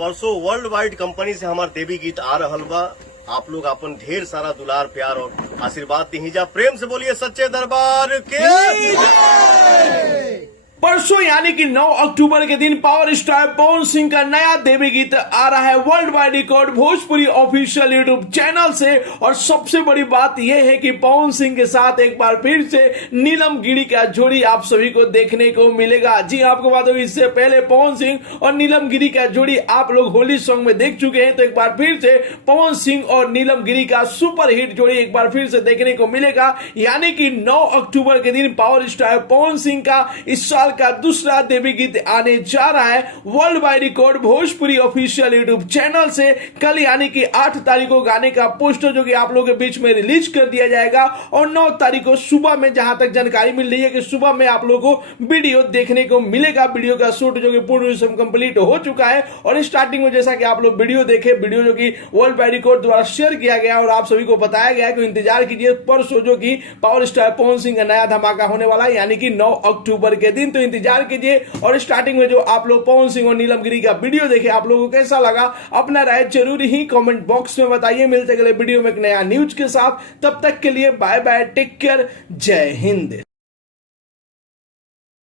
परसों world wide company से हमार देवी गीत आ रहल बा। आप लोग अपन ढेर सारा दुलार प्यार और आशीर्वाद दीजिए। प्रेम से बोलिए सच्चे दरबार के। परसों यानी कि 9 अक्टूबर के दिन पावर स्टार पवन सिंह का नया देवी गीत आ रहा है world wide record Bhojpuri official YouTube channel से। और सबसे बड़ी बात यह है कि पवन सिंह के साथ एक बार फिर से नीलम गिरी का जोड़ी आप सभी को देखने को मिलेगा। जी आपको बात होगी, इससे पहले पवन सिंह और नीलम गिरी का जोड़ी आप लोग होली सॉन्ग में देख चुके हैं, तो एक बार फिर से पवन सिंह और नीलम गिरी का सुपर हिट जोड़ी एक बार फिर से देखने को मिलेगा। यानी कि 9 अक्टूबर के दिन पावर स्टार पवन सिंह का इस साल का दूसरा देवी गीत आने जा रहा है world wide record Bhojpuri official YouTube channel से। कल यानी कि 8 तारीख को गाने का पोस्टर जो कि आप लोगों के बीच में रिलीज कर दिया जाएगा और 9 तारीख को सुबह में जहां तक जानकारी मिल रही है कि सुबह में आप लोगों को वीडियो देखने को मिलेगा। वीडियो का शूट जो कि पूर्ण रूप से कंप्लीट हो चुका है और स्टार्टिंग में जैसा कि आप लोग वीडियो देखे, वीडियो जो कि वर्ल्ड वाइड रिकॉर्ड द्वारा शेयर किया गया और आप सभी को बताया गया कि इंतजार कीजिए परसों जो कि पावर स्टार पवन सिंह का नया धमाका होने वाला है यानी कि 9 अक्टूबर के दिन। तो इंतजार कीजिए। और स्टार्टिंग में जो आप लोग पवन सिंह और नीलम गिरी का वीडियो देखे, आप लोगों को कैसा लगा अपना राय जरूर ही कमेंट बॉक्स में बताइए। मिलते अगले वीडियो में एक नया न्यूज के साथ, तब तक के लिए बाय बाय, टेक केयर, जय हिंद।